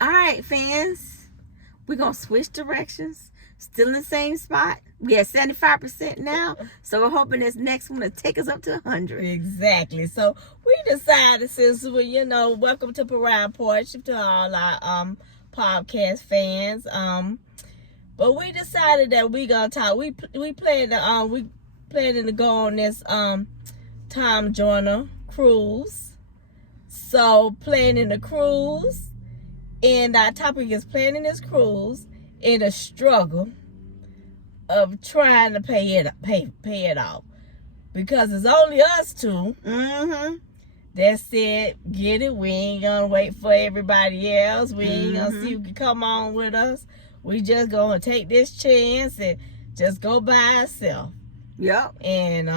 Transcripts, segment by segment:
All right, fans. We're going to switch directions. Still in the same spot. We at 75% now. So we're hoping this next one will take us up to 100. Exactly. So we decided, since we, welcome to Pariah Porch to all our podcast fans. But we decided that we gonna talk. We planning to go on this Tom Joyner cruise. So planning the cruise, and our topic is planning this cruise and the struggle of trying to pay it off, because it's only us two. Mm-hmm. That said, get it. We ain't gonna wait for everybody else. We ain't gonna see who can come on with us. We just gonna take this chance and just go by ourselves. Yep. And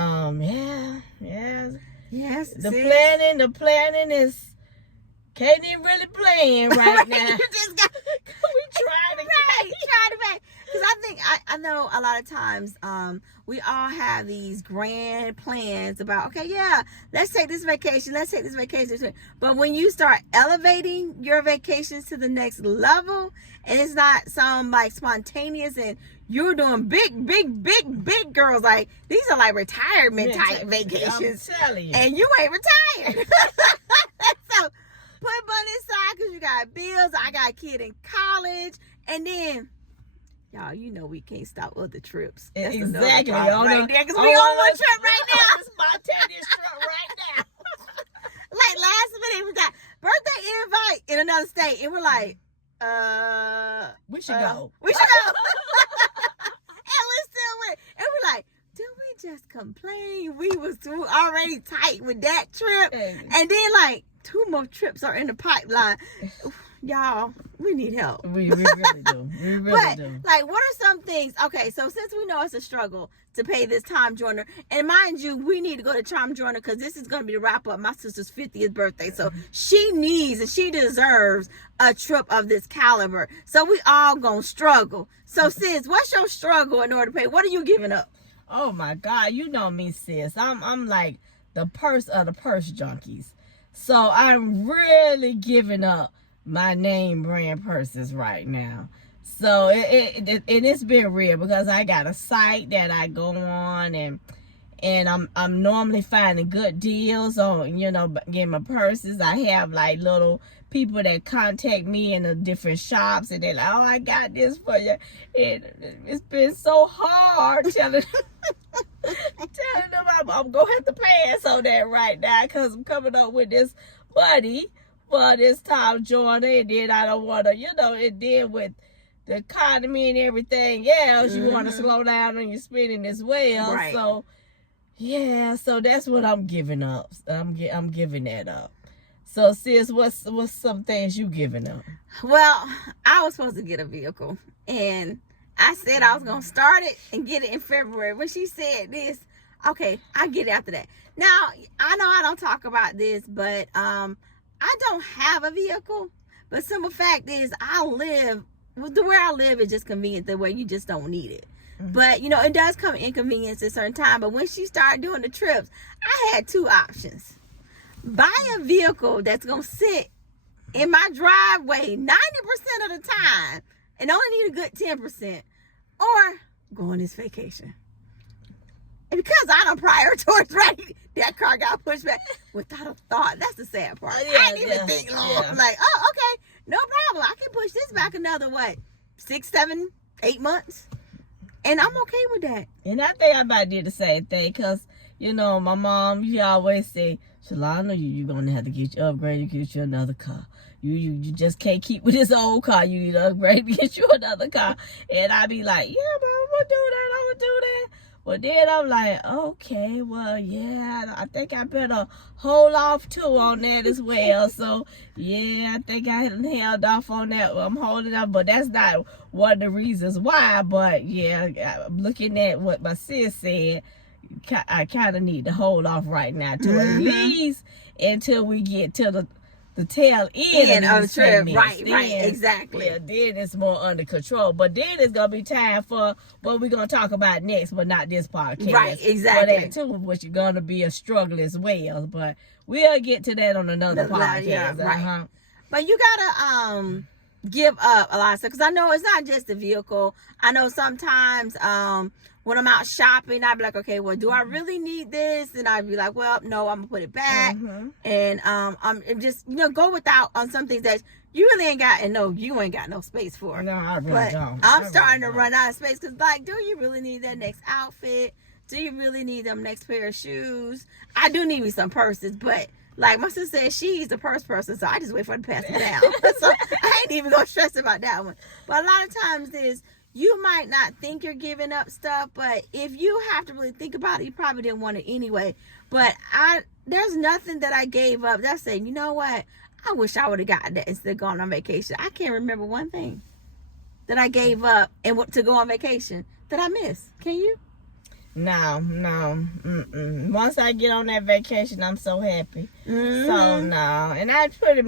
Yes. The planning is can't even really plan right now. You just got we trying to pay. Because I think I know a lot of times we all have these grand plans about, okay, yeah, let's take this vacation. But when you start elevating your vacations to the next level, and it's not some like spontaneous, and you're doing big girls, like these are like retirement type vacations. I'm telling you. And you ain't retired. So put money aside because you got bills. I got a kid in college. And then, y'all, we can't stop other trips. That's exactly. Right there, because we on one trip right now. Spontaneous trip right now. Like last minute, we got birthday invite in another state. And we're like, we should go. We should go. And we still went. And we're like, did we just complain? We was already tight with that trip. And then like 2 more trips are in the pipeline. Y'all, we need help. We really do. We really do. Like, what are some things? Okay, so since we know it's a struggle to pay this Tom Joyner, and mind you, we need to go to Tom Joyner because this is going to be the wrap up my sister's 50th birthday. So she needs and she deserves a trip of this caliber. So we all going to struggle. So sis, what's your struggle in order to pay? What are you giving up? Oh my God, you know me, sis. I'm like the purse of the purse junkies. So I'm really giving up my name brand purses right now. So it's been real, because I got a site that I go on, and I'm normally finding good deals on getting my purses. I have like little people that contact me in the different shops, and they're like, oh, I got this for you. It's been so hard telling them I'm gonna have to pass on that right now, because I'm coming up with this money for this Tom Joyner, and then I don't want to, and then with the economy and everything else, you want to slow down on your spending as well. Right. So, yeah, so that's what I'm giving up. I'm giving that up. So, sis, what's some things you giving up? Well, I was supposed to get a vehicle, and I said I was going to start it and get it in February. When she said this, okay, I'll get it after that. Now, I know I don't talk about this, but I don't have a vehicle. But simple fact is, where I live is just convenient, the way you just don't need it. But, it does come inconvenience at a certain time. But when she started doing the trips, I had 2 options. Buy a vehicle that's going to sit in my driveway 90% of the time and only need a good 10%, or go on this vacation. And because I don't prioritize, right, that car got pushed back without a thought. That's the sad part. Yeah, I didn't even think long. Yeah. Like, oh, okay, no problem. I can push this back another, 6, 7, 8 months. And I'm okay with that. And I think I might do the same thing, because, my mom, she always say, Shalana, you're going to have to get you upgrade. You get you another car. You just can't keep with this old car. You need to upgrade to get you another car. And I be like, yeah, Mom, I'm going to do that. Well, then I'm like, okay, well, yeah, I think I better hold off too on that as well. So, yeah, I think I held off on that. I'm holding up, but that's not one of the reasons why. But, yeah, looking at what my sis said, I kind of need to hold off right now to at least until we get to the tail end of the trip. Right, exactly. Yeah, then it's more under control. But then it's going to be time for what we're going to talk about next, but not this podcast. Right, exactly. But that too, which is going to be a struggle as well. But we'll get to that on another podcast. Yeah, right. But you got to give up a lot of stuff, because I know it's not just the vehicle. I know sometimes when I'm out shopping, I'd be like, okay, well, do I really need this? And I'd be like, well, no, I'm gonna put it back. And I'm just, go without on some things that you really ain't got, and no, you ain't got no space for. No, I really but don't. I'm starting to run out of space, because like, do you really need that next outfit? Do you really need them next pair of shoes? I do need me some purses, but like my sister said, she's the purse person, so I just wait for her to pass it down. So I ain't even gonna stress about that one. But a lot of times you might not think you're giving up stuff, but if you have to really think about it, you probably didn't want it anyway. But there's nothing that I gave up that's saying, you know what, I wish I would have gotten that instead of going on vacation. I can't remember one thing that I gave up and to go on vacation that I missed. Can you? No. Once I get on that vacation, I'm so happy. So no, and I pretty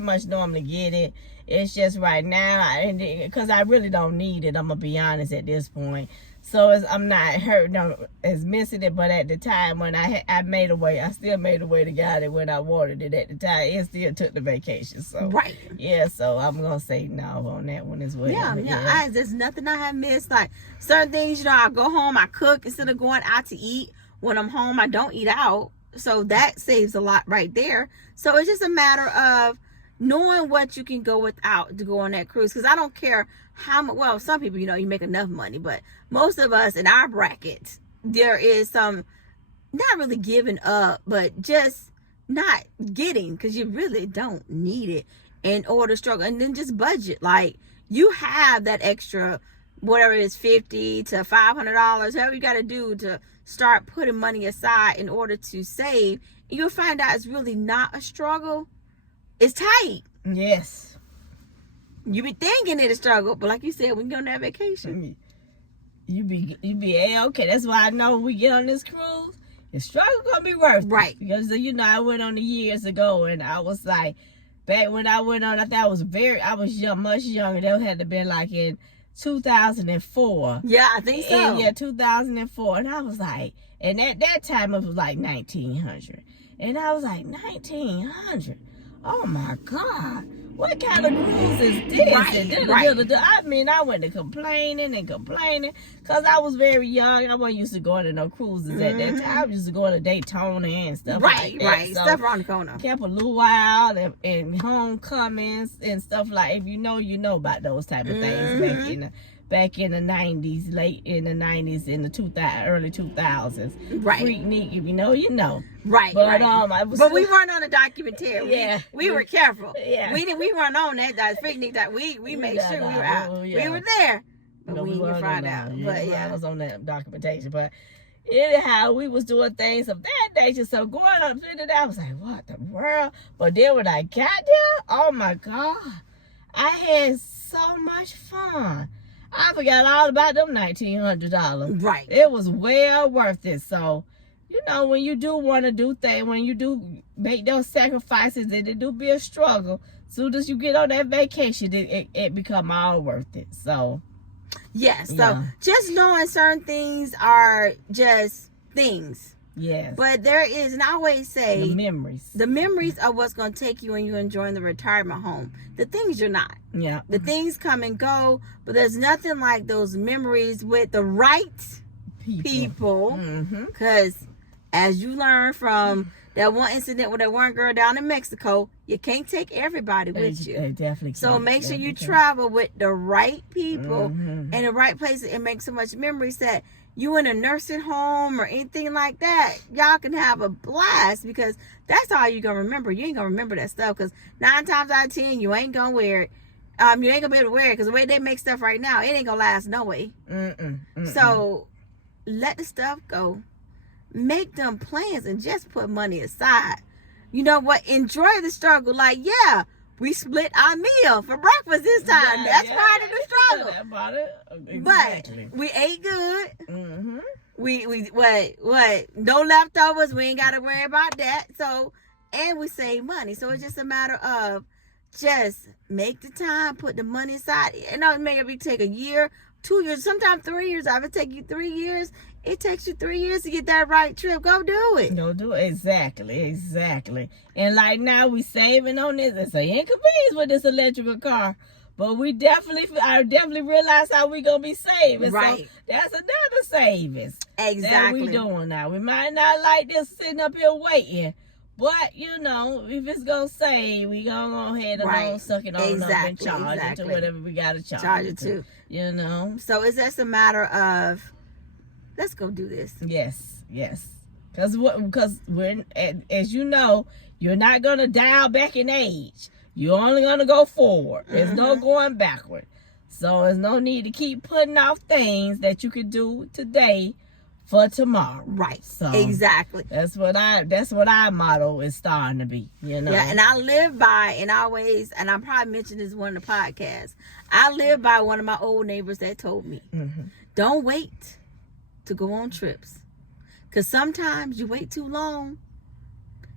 much normally get it. It's just right now, because I really don't need it. I'm gonna be honest at this point. So I'm not hurt as missing it, but at the time when I made a way, I still made a way to get it when I wanted it at the time. It still took the vacation. So right. Yeah, so I'm gonna say no on that one as well. Yeah. There's nothing I have missed. Like certain things, I go home, I cook instead of going out to eat. When I'm home, I don't eat out. So that saves a lot right there. So it's just a matter of knowing what you can go without to go on that cruise. Because I don't care how much, well, some people, you make enough money, but most of us in our bracket, there is some, not really giving up, but just not getting, because you really don't need it in order to struggle. And then just budget. Like, you have that extra, whatever it is, $50 to $500, however you got to do to start putting money aside in order to save. And you'll find out it's really not a struggle. It's tight. Yes. You be thinking it a struggle, but like you said, when you go on that vacation, you be okay. That's why I know when we get on this cruise, the struggle gonna be worth it. Right. Because I went on it years ago, and I was like, back when I went on, I thought I was young, much younger. That had to be like in 2004. Yeah, I think so. And, yeah, 2004, and I was like, and at that time it was like 1900, and I was like 1900. Oh my God, what kind of cruise is this? Right. I mean, I went to complaining because I was very young. I wasn't used to going to no cruises at that time. I was used to going to Daytona and stuff like that. Right. So, stuff around the corner. Kept a little while and homecomings and stuff like. If you know about those type of things back in the 90s, late in the 90s, in the early 2000s. Right. Freaknik, if you know, you know. Right. But but we weren't on a documentary. Yeah. We were careful. Yeah. We weren't on that Freaknik that we made sure we were out. Yeah. We were there. But we didn't find out. But yeah. I was on that documentation. But anyhow, we was doing things of that nature. So going up into that, I was like, what the world? But then when I got there, oh my God, I had so much fun. I forgot all about them $1,900. Right. It was well worth it. So, when you do want to do things, when you do make those sacrifices, and it do be a struggle, soon as you get on that vacation, it become all worth it. So, yes. So just knowing certain things are just things. Yes. But there is, and I always say, the memories are what's going to take you when you're enjoying the retirement home. The things you're not. Yeah. The things come and go, but there's nothing like those memories with the right people. Because as you learn from that one incident with that one girl down in Mexico, you can't take everybody with you. Definitely. So make sure you travel with the right people and the right places, and make so much memories that you in a nursing home or anything like that, y'all can have a blast, because that's all you're going to remember. You ain't going to remember that stuff, because 9 times out of 10, you ain't going to wear it. You ain't going to be able to wear it, because the way they make stuff right now, it ain't going to last no way. So let the stuff go. Make them plans and just put money aside. You know what? Enjoy the struggle. Like, yeah, we split our meal for breakfast this time. That's part of the struggle. But we ate good. We no leftovers. We ain't got to worry about that. So, and we save money. So it's just a matter of just make the time, put the money aside. And maybe take a year, 2 years, sometimes 3 years. If it take you 3 years, it takes you 3 years to get that right trip. Go do it. Go do it. Exactly. And like now we saving on this. It's an inconvenience with this electrical car. But I definitely realize how we gonna be saving. Right. So that's another savings. Exactly. That we doing now. We might not like this sitting up here waiting. But, you know, if it's going to save, we going to go ahead and go suck it on up and charge it to whatever we got to charge it to. You know? So it's just a matter of, let's go do this. Yes. Because when, as you know, you're not going to dial back in age. You're only going to go forward. There's no going backward. So there's no need to keep putting off things that you could do today for tomorrow. Right. So exactly. That's what our motto is starting to be, you know. Yeah, and I live by, and always, and I probably mentioned this in one of the podcasts, I live by one of my old neighbors that told me, don't wait to go on trips. Because sometimes you wait too long,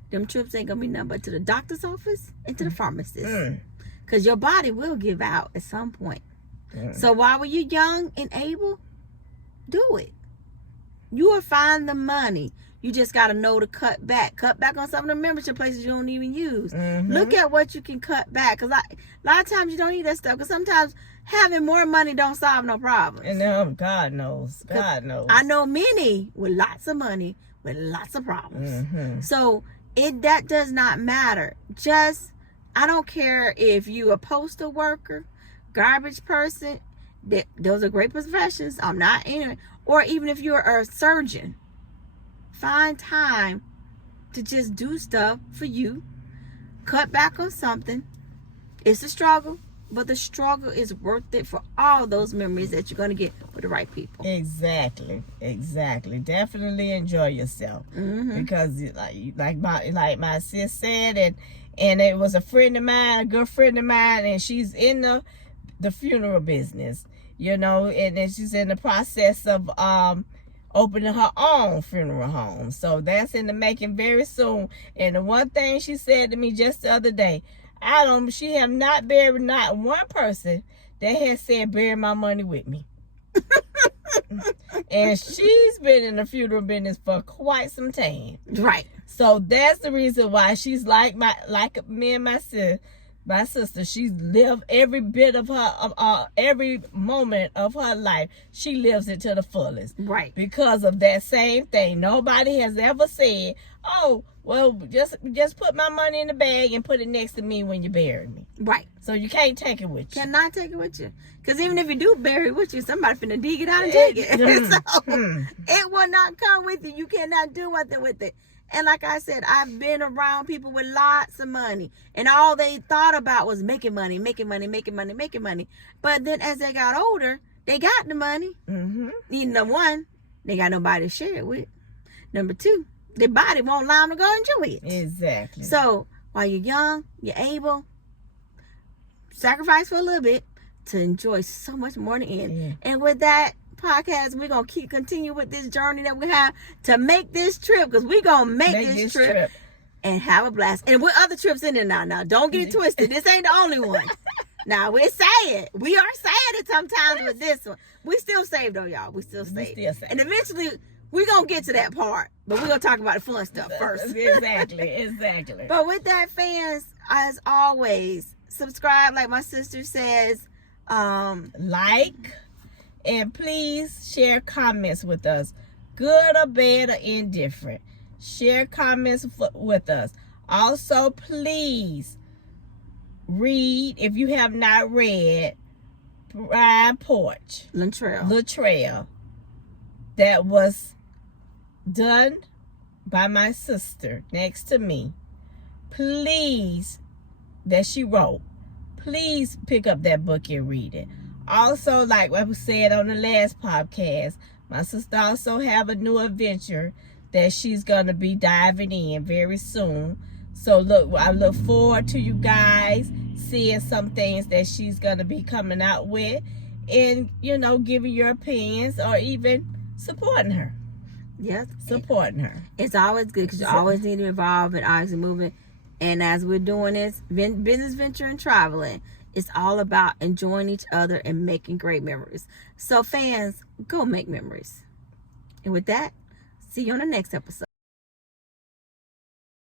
them trips ain't going to be nothing but to the doctor's office and to the pharmacist. Because your body will give out at some point. So while you're young and able, do it. You will find the money. You just got to know to cut back. Cut back on some of the membership places you don't even use. Look at what you can cut back. Because a lot of times you don't need that stuff. Because sometimes having more money don't solve no problems. And God knows. I know many with lots of money with lots of problems. So that does not matter. I don't care if you a postal worker, garbage person. Those are great professions. I'm not in it. Or even if you're a surgeon, find time to just do stuff for you. Cut back on something. It's a struggle, but the struggle is worth it for all those memories that you're going to get with the right people. Exactly. Definitely enjoy yourself. Because like my sis said, and it was a good friend of mine, and she's in the funeral business. You know, and then she's in the process of opening her own funeral home. So that's in the making very soon. And the one thing she said to me just the other day, she have not buried not one person that has said bury my money with me. And she's been in the funeral business for quite some time. Right. So that's the reason why she's like me and my sister, she's lived every bit of her, every moment of her life. She lives it to the fullest. Right. Because of that same thing. Nobody has ever said, oh, well, just put my money in the bag and put it next to me when you bury me. Right. So you can't take it with you. Cannot take it with you. Because even if you do bury it with you, somebody finna dig it out and take it. It will not come with you. You cannot do nothing with it. And like I said, I've been around people with lots of money. And all they thought about was making money. But then as they got older, they got the money. Number one, they got nobody to share it with. Number two, their body won't allow them to go enjoy it. Exactly. So while you're young, you're able, sacrifice for a little bit to enjoy so much more in the end. Yeah. And with that podcast, we're going to continue with this journey that we have to make this trip, because we're going to make this trip and have a blast. And with other trips in there now. Don't get it twisted. This ain't the only one. Now, we're sad. We are sad sometimes with this one. We still save though, y'all. We still save. And eventually, we're going to get to that part. But we're going to talk about the fun stuff first. Exactly. But with that, fans, as always, subscribe like my sister says. Like, and please share comments with us. Good or bad or indifferent. Share comments with us. Also, please read, if you have not read, Pride Porch. Latrell. That was done by my sister next to me. Please, that she wrote. Please pick up that book and read it. Also, like what we said on the last podcast, my sister also have a new adventure that she's going to be diving in very soon. So I look forward to you guys seeing some things that she's going to be coming out with, and, you know, giving your opinions or even supporting her. Yes. Supporting her. It's always good because you always need to evolve and always moving. And as we're doing this, business venture and traveling, It's all about enjoying each other and making great memories. So fans, go make memories. And with that, see you on the next episode.